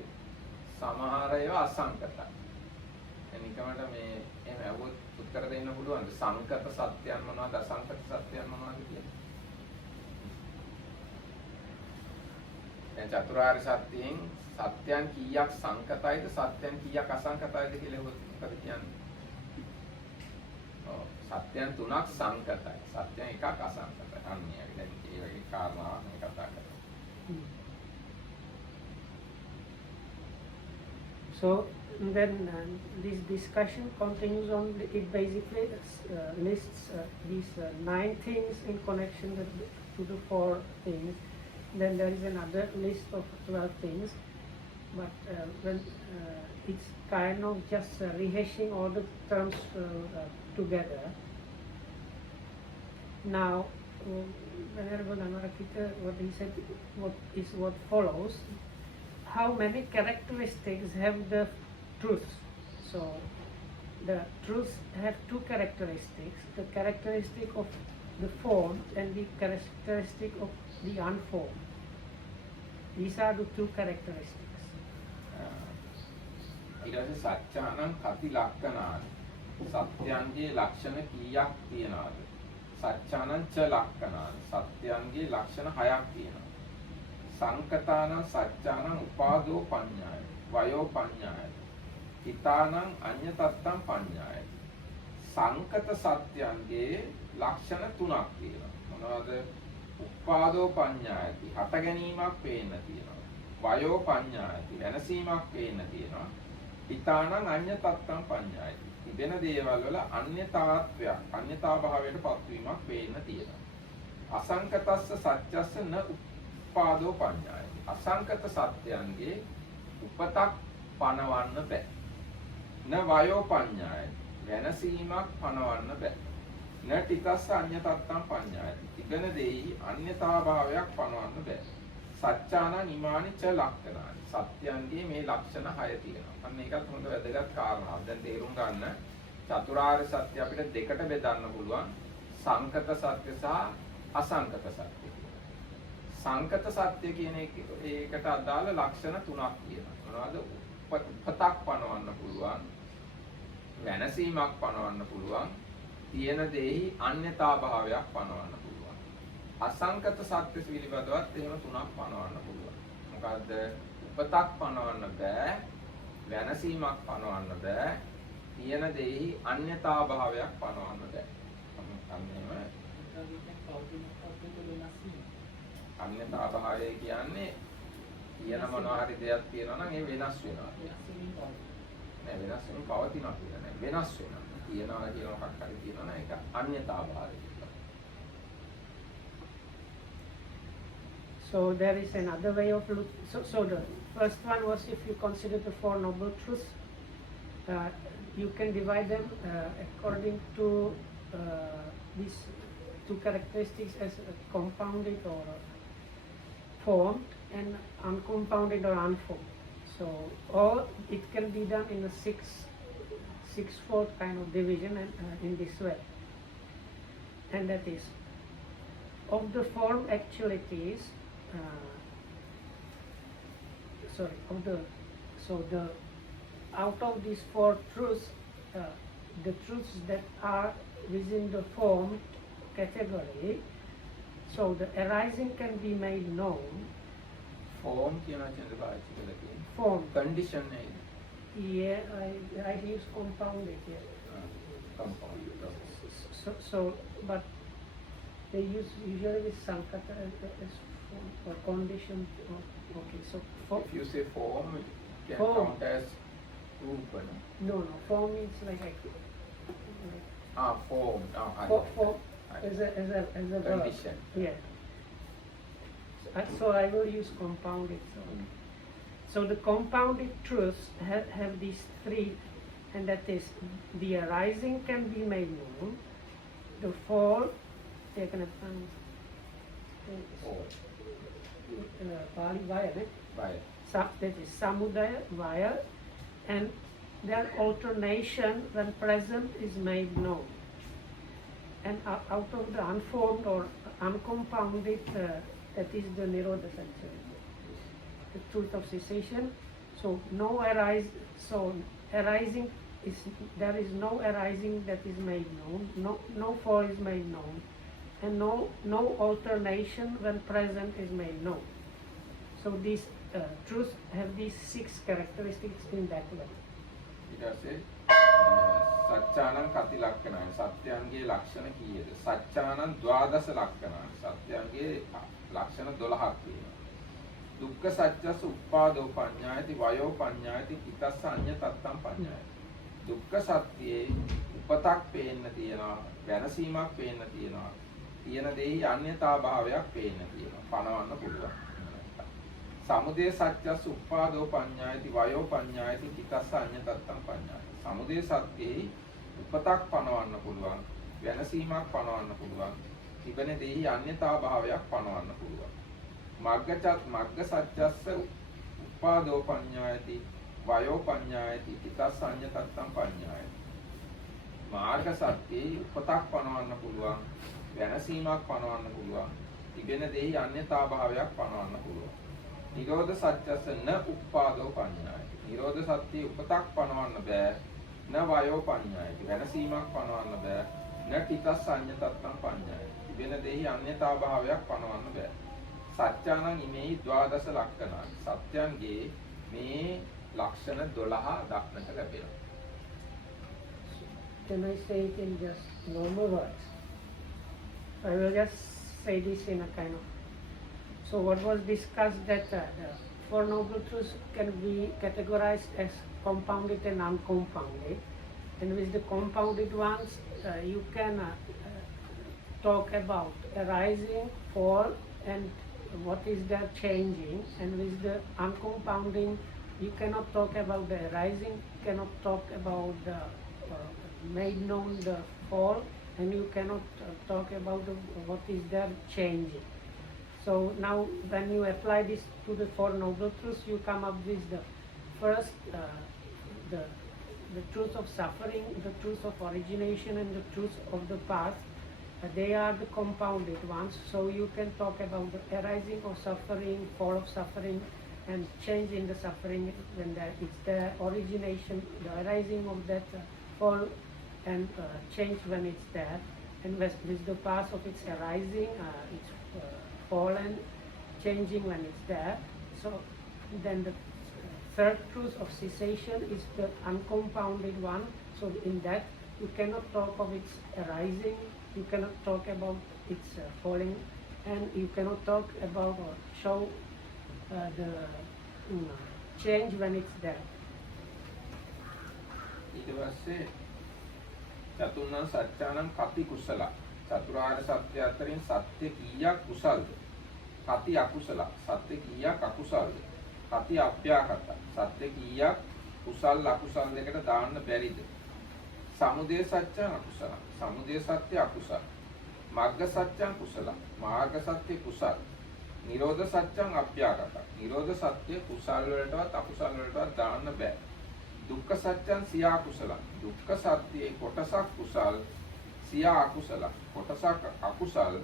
සමහර ඒවා අසංකතයි. එනිකමට මේ එහෙම අවුත් උත්තර දෙන්න පුළුවන්ද? සංකත සත්‍යයන් මොනවද, අසංකත සත්‍යයන් මොනවද කියලා? චතුරාර්ය සත්‍යයෙන් සත්‍යයන් කීයක් සංකතයිද, සත්‍යයන් කීයක් අසංකතයිද කියලා මොකද කියන්නේ? ඔව්, සත්‍යයන් 3ක් සංකතයි, සත්‍යයන් 1ක් අසංකතයි. අන්න ඒ වගේ කාරණාවක් මේ කතා කරන්නේ. So then this discussion continues on. It basically lists these 9 things in connection to the 4 things. Then there is another list of 12 things, but when it's kind of just rehashing all the terms together. Now, Venerable Anarakita, what he said, what follows. How many characteristics have the truths? So the truths have two characteristics: the characteristic of the formed and the characteristic of the unformed. These are the two characteristics. ඊට සත්‍යානං කති ලක්ෂණානි සත්‍යයන්ගේ ලක්ෂණ කීයක් තියනවාද? සත්‍යානං ච ලක්ෂණානි සත්‍යයන්ගේ ලක්ෂණ 6ක් තියෙනවා. සංකතානං සත්‍යානං උපාදෝ පඤ්ඤාය වයෝ පඤ්ඤාය හිතානං අඤ්ඤතත්තං පඤ්ඤාය. සංකත සත්‍යයන්ගේ ලක්ෂණ 3ක් තියෙනවා. මොනවද? උපාදෝ පඤ්ඤායති හට ගැනීමක් පේන්න තියෙනවා. වයෝ පඤ්ඤායති වෙනසීමක් පේන්න තියෙනවා. හිතානං අඤ්ඤතත්තං පඤ්ඤායති තිබෙන දේවල් වල අන්‍යතාත්වයක් අන්‍යතාභාවයට පත්වීමක් පේන්න තියෙනවා. අසංකතස්ස සත්‍යස්ස න උපාදෝ පඤ්ඤායති අසංකත සත්‍යයන්ගේ උපතක් පනවන්න බෑ. න වයෝ පඤ්ඤායති වෙනසීමක් පනවන්න බෑ. න ටිකස්ස අඤ්ඤතත්තං පඤ්ඤායති තිබෙන දෙයි අන්‍යතාභාවයක් පනවන්න බෑ. සත්‍යානං ඉමානි ච ලක්ෂණානි සත්‍යයන්ගේ මේ ලක්ෂණ 6 තියෙනවා. අන්න ඒකත් හොඳ වැදගත් කාරණාවක්. දැන් තේරුම් ගන්න චතුරාර්ය සත්‍ය අපිට දෙකට බෙදන්න පුළුවන්. සංකත සත්‍ය සහ අසංකත සත්‍ය. සංකත සත්‍ය කියන ඒකට අදාළ ලක්ෂණ 3ක් තියෙනවා. මොනවද? උපතක් පනවන්න පුළුවන්. වෙනසීමක් පනවන්න පුළුවන්. තියෙන දෙෙහි අන්‍යතාභාවයක් පනවන්න පුළුවන්. අසංකත සත්‍ය පිළිබඳවත් එහෙම 3ක් පනවන්න පුළුවන්. මොකද්ද? උපතක් පනවන්න බෑ. වෙනසීමක් පනවන්න බෑ. තියෙන දෙෙහි අන්‍යතාභාවයක් පනවන්න බෑ. අන්නේම අන්‍යතාභාවය කියන්නේ කියන මොනවා හරි දෙයක් තියෙනවා නම් ඒ වෙනස් වෙනවා. නෑ වෙනස් වෙන පවතිනවා කියලා නෑ. වෙනස් වෙනවා. තියනවා කියන මොකක් හරි තියෙනවා නම් ඒක අන්‍යතාභාවය. So there is another way of looking. So the first one was, if you consider the Four Noble Truths, you can divide them according to these two characteristics as compounded or formed and uncompounded or unformed. So or it can be done in a six-fold kind of division and in this way. And that is, of the formed actualities, out of these four truths, the truths that are within the formed category, so the arising can be made known. Form කියන වචනේ පාවිච්චි කළා කියන්නේ. Form. Condition නේද? Yeah, I use compounded here. Compounded. So, but they use usually with sankata as form or condition. Okay, so If you say form, it can Form. count as rupa. no, form means like Form. form as a verb. Condition. Yeah. So I will use compounded. So the compounded truths have these three, and that is, the arising can be made known, the fall, taken up Pali vaya, Right. that is samudaya, vaya, and their alternation when present is made known. And out of the unformed or uncompounded, that is the Nirodha Sanchay, the truth of cessation. So arising is, there is no arising that is made known, no fall is made known, and no alternation when present is made known. So these truths have these 6 characteristics in that way. ඊට පස්සේ සත්‍යානං කති ලක්ෂණයි සත්‍යයන්ගේ ලක්ෂණ කීයද? සත්‍යානං ද්වාදස ලක්ෂණයි සත්‍යයන්ගේ ලක්ෂණ 12ක් තියෙනවා. දුක්ඛ සත්‍යස්ස උප්පාදෝ පඤ්ඤායති වයෝ පඤ්ඤායති හිතස්ස අඤ්ඤතත්තං පඤ්ඤායති. දුක්ඛ සත්‍යයේ උපතක් පේන්න තියෙනවා, වෙනසීමක් පේන්න තියෙනවා, තියෙන දෙෙහි අන්‍යතාභාවයක් පේන්න තියෙනවා, පනවන්න පුළුවන්. සමුදය සත්‍යස්ස උප්පාදෝ පඤ්ඤායති වයෝ පඤ්ඤායති හිතස්ස අඤ්ඤතත්තං පඤ්ඤායති. සමුදය සත්‍යයේ උපතක් පනවන්න පුළුවන්, වෙනසීමක් පනවන්න පුළුවන්, තිබෙන දෙහි අන්‍යතා භාවයක් පනවන්න පුළුවන්. මග්ග සත්‍යස්ස උපාදෝ පඤ්ඤායති වයෝ පඤ්ඤායති තිතස්ස අඤ්ඤතත්තං පඤ්ඤායති. මාර්ග සත්‍යයේ උපතක් පනවන්න පුළුවන්, වෙනසීමක් පනවන්න පුළුවන්, තිබෙන දෙහි අන්‍යතා භාවයක් පනවන්න පුළුවන්. නිරෝධ සත්‍යස්ස න උපාදෝ පඤ්ඤායති. නිරෝධ සත්‍යයේ උපතක් පනවන්න බෑ. න වයෝ පඤ්ඤායති. වෙනසීමක් පනවන්න බෑ. න තිතස්ස අඤ්ඤතත්තං පඤ්ඤායති. තිබෙන දෙහි අන්‍යතා භාවයක් පනවන්න බෑ. සත්‍යානං ඉමේහි ද්වාදස ලක්ෂණ. සත්‍යයන්ගේ මේ ලක්ෂණ 12 දක්නට ලැබෙනවා. Can I say it in just normal words? I will just say this in a kind of. So what was discussed that the Four Noble Truths can be categorized as compounded and uncompounded, and with the compounded ones you can talk about arising, fall, and what is there changing, and with the uncompounding you cannot talk about the arising, cannot talk about the made known the fall, and you cannot talk about what is there changing. So now when you apply this to the Four Noble Truths, you come up with the first the truth of suffering, the truth of origination, and the truth of the path. They are the compounded ones, so you can talk about the arising of suffering, fall of suffering, and change in the suffering when there is the origination, the arising of that fall, and change when it's there, and with the path of its arising, its fall and changing when it's there. So then the third truth of cessation is the uncompounded one. So in that you cannot talk of its arising, you cannot talk about its falling, and you cannot talk about or show the change when it's there. ඊට පස්සේ චතුර්ණං සත්‍යානං කති කුසල. චතුරාර්ය සත්‍ය අතරින් සත්‍ය කීයක් කුසල්ද? කති අකුසල. සත්‍ය කීයක් අකුසල්ද? කති අභ්‍යාකත. සත්‍ය කීයක් කුසල් අකුසල් දෙකට දාන්න බැරිද? සමුදය සත්‍යං අකුසල. සමුදය සත්‍ය අකුසල. මග්ග සත්‍යං කුසල. මාර්ග සත්‍ය කුසල. නිරෝධ සත්‍යං අභ්‍යාකත. නිරෝධ සත්‍ය කුසල් වලටවත් අකුසල් වලටවත් දාන්න බෑ. දුක්ඛ සත්‍යං සියා කුසල. දුක්ඛ සත්‍යයේ කොටසක් කුසල්, සියා අකුසල. කොටසක් අකුසල්,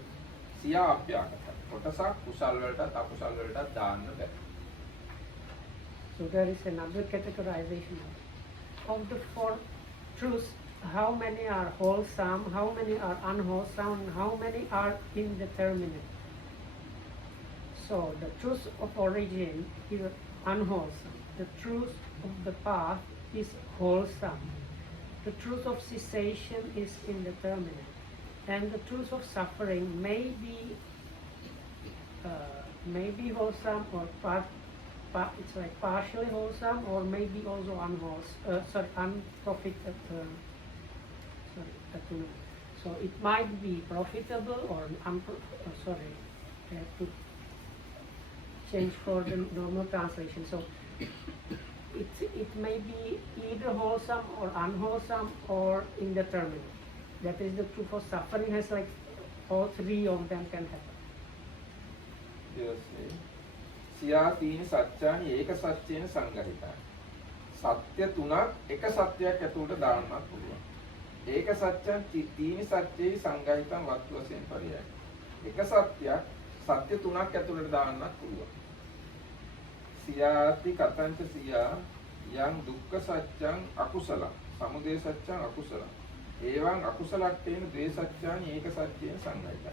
සියා අභ්‍යාකත. කොටසක් කුසල් වලටත් අකුසල් වලටත් දාන්න බෑ. So there is another categorization of the four truths. How many are wholesome, how many are unwholesome, how many are indeterminate. So the truth of origin is unwholesome. The truth of the path is wholesome. The truth of cessation is indeterminate. And the truth of suffering may be wholesome or it's like partially wholesome, or maybe also unprofitable. So it might be profitable or I have to change for the normal translation. So it may be either wholesome or unwholesome or indeterminate. That is the truth of suffering. Has like all three of them can happen. සියා තීන සත්‍යානි ඒක සත්‍යයෙන් සංගහිතයි. සත්‍ය තුනක් එක සත්‍යයක් ඇතුළට දාන්නත් පුළුවන්. ඒක සත්‍යයන් තීන සත්‍යයේ සංගහිතම් වස්තු වශයෙන් පරියයි. එක සත්‍යයක් සත්‍ය තුනක් ඇතුළට දාන්නත් පුළුවන්. සියාති කතංච සියා යං දුක්ඛ සත්‍යං අකුසල සමුදය සත්‍යං අකුසල ඒවං අකුසලට්ඨේන ද්වේ සත්‍යානි ඒක සත්‍යයෙන් සංගහිතයි.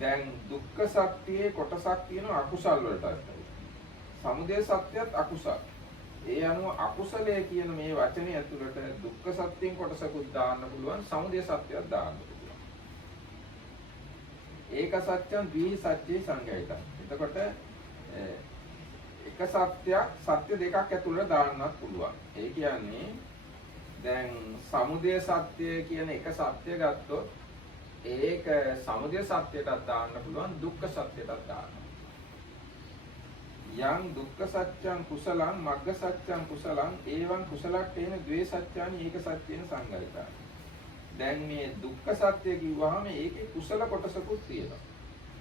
දැන් දුක්ඛ සත්‍යයේ කොටසක් තියෙනවා අකුසල් වලට. සමුදය සත්‍යයත් අකුසල. ඒ අනුව අකුසලයේ කියන මේ වචනේ ඇතුළට දුක්ඛ සත්‍යයෙන් කොටසකුත් දාන්න පුළුවන්, සමුදය සත්‍යයක් දාන්න පුළුවන්. ඒක සත්‍යං ද්වි සත්‍යේ සංගහිතයි. එතකොට එක සත්‍යයක් සත්‍ය දෙකක් ඇතුළට දාන්නත් පුළුවන්. ඒ කියන්නේ දැන් සමුදය සත්‍ය කියන එක සත්‍ය ගත්තොත් ඒක සමුදය සත්‍යයටත් දාන්න පුළුවන්, දුක්ඛ සත්‍යයටත් දාන්න. යං දුක්ඛ සත්‍යං කුසලං මග්ග සත්‍යං කුසලං ඒවං කුසලට්ඨේන ද්වේ සත්‍යානි ඒක සත්‍යයෙන් සංගහිතයි. දැන් මේ දුක්ඛ සත්‍ය කිව්වහම ඒකේ කුසල කොටසකුත් තියෙනවා.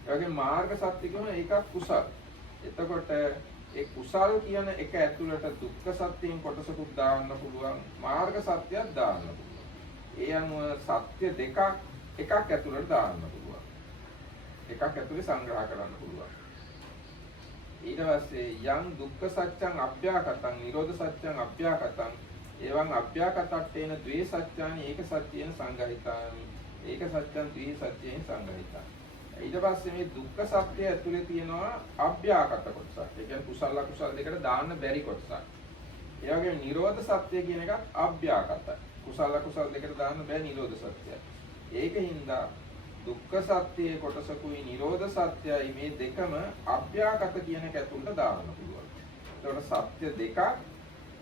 ඒ වගේ මාර්ග සත්‍ය කියවම ඒකක් කුසල. එතකොට ඒ කුසල් කියන එක ඇතුළට දුක්ඛ සත්‍යයෙන් කොටසකුත් දාන්න පුළුවන්, මාර්ග සත්‍යයක් දාන්න පුළුවන්. ඒ අනුව සත්‍ය දෙකක් එකක් ඇතුළට දාන්න පුළුවන්. එකක් ඇතුලේ සංග්‍රහ කරන්න පුළුවන්. ඊට පස්සේ යම් දුක්ඛ සත්‍යං අභ්‍යාකතං නිරෝධ සත්‍යං අභ්‍යාකතං එවං අභ්‍යාකතට්ඨේන ද්වේ සත්‍යානි ඒක සත්‍යයෙන් සංගහිතානි ඒක සත්‍යං ද්වේ සත්‍යයෙන් සංගහිතානි. ඊට පස්සේ මේ දුක්ඛ සත්‍ය ඇතුලේ තියෙනවා අභ්‍යාකත කොටසක්. ඒ කියන්නේ කුසල අකුසල දෙකට දාන්න බැරි කොටසක්. ඒ වගේම නිරෝධ සත්‍ය කියන එකත් අභ්‍යාකතයි. කුසල අකුසල දෙකට දාන්න බෑ නිරෝධ සත්‍යය. ඒකින්ද දුක්ඛ සත්‍යයේ කොටසකුයි නිරෝධ සත්‍යයි මේ දෙකම අභ්‍යාකත කියන එක ඇතුළට දාන්න පුළුවන්. ඒකට සත්‍ය දෙකක්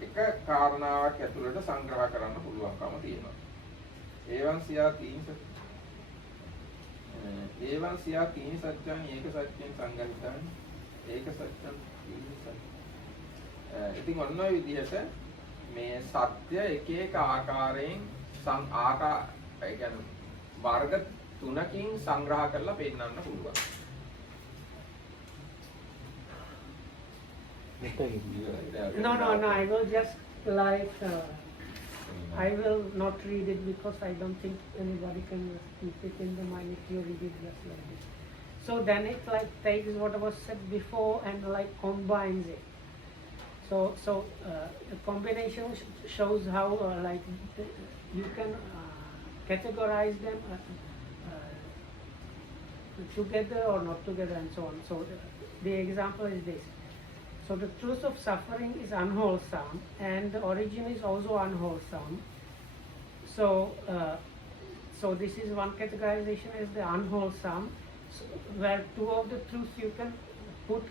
එක කාරණාවක් ඇතුළට සංග්‍රහ කරන්න පුළුවන්කම තියෙනවා. ඒවන් සියා තීන සත්‍යයන් ඒක සත්‍යයෙන් සංගහිතන් ඒක සත්‍යං තීන සත්‍ය. ඉතින් ඔන්න ඔය විදිහට මේ සත්‍ය එක එක ආකාරයෙන් ඒ කියන්නේ වර්ග තුනකින් සංග්‍රහ කරලා පෙන්නන්න පුළුවන්. No, I will just like, I will not read it because I don't think anybody can keep it in the mind if you read it just like this. So then it like takes what was said before and like combines it. So the combination shows how like you can categorize them together or not together and so on. So the example is this. So the truth of suffering is unwholesome and the origin is also unwholesome. So this is one categorization as the unwholesome, where two of the truths you can put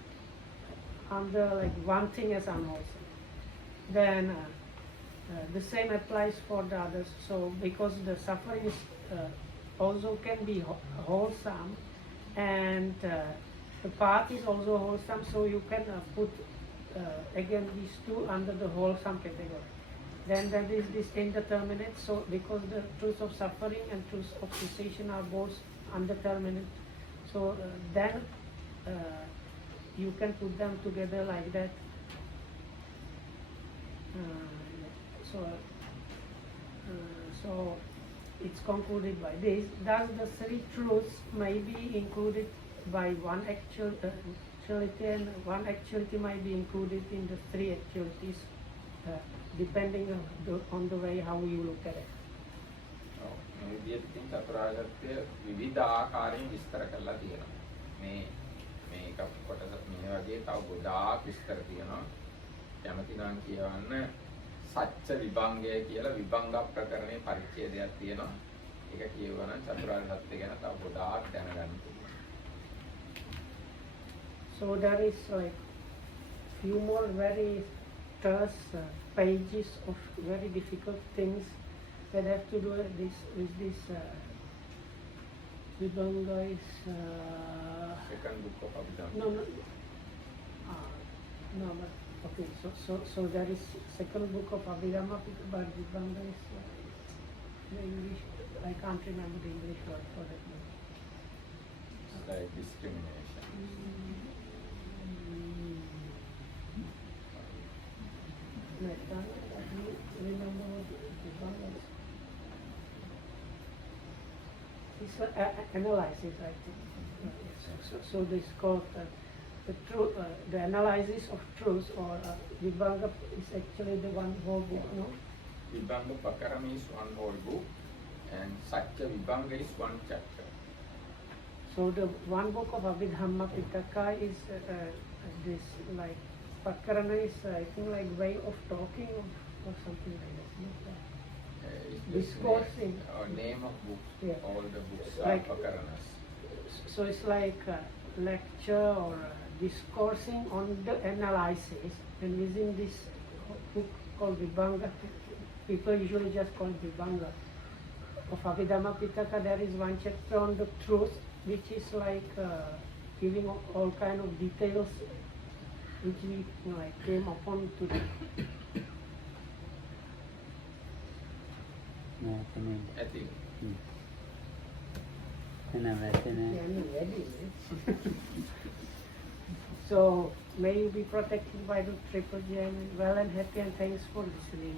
under like one thing as unwholesome. Then the same applies for the others. So because the suffering is also can be wholesome and the path is also wholesome, so you can put again these two under the wholesome category. Then there is this indeterminate, so because the truth of suffering and truth of cessation are both undeterminate, so then you can put them together like that. So it's concluded by this. Thus the three truths may be included by one actuality and one actuality might be included in the three actualities depending on the way how you look at it. මේ විදිහට තින් චතුරාර්ය සත්‍ය විවිධ ආකාරයෙන් විස්තර කරලා තියෙනවා. මේක කොටස මේ වගේ තව ගොඩාක් විස්තර තියෙනවා. කැමති නම් කියවන්න සත්‍ය විභංගය කියලා විභංග ප්‍රකරණේ පරිච්ඡේදයක් තියෙනවා. ඒක කියවනම් චතුරාර්ය සත්‍ය ගැන තව ගොඩාක් දැනගන්න පුළුවන්. So there is like few more very terse pages of very difficult things that have to do with this Vibhanga is second book of Abhidhamma. No, but okay. So there is second book of Abhidhamma, but Vibhanga is the English. I can't remember the English word for that. It's like discrimination. Remember what Vibhanga is? It's analysis, I think. So this is called the analysis of truth, or Vibhanga is actually the one whole book, no? Vibhanga Pakarama is one whole book, and Satya Vibhanga is one chapter. So the one book of Abhidhamma Pitaka is this like Pakarana is I think like way of talking or something like that. Discoursing. Name of books. Yeah. All the books Like, are Pakaranas. So it's like a lecture or discoursing on the analysis, and within this book called Vibhanga, people usually just call it Vibhanga. Of Abhidhamma Pitaka, there is one chapter on the truth, which is like giving all kind of details which we like came upon today. ඇති. So may you be protected by the triple J, well and happy, and thanks for listening.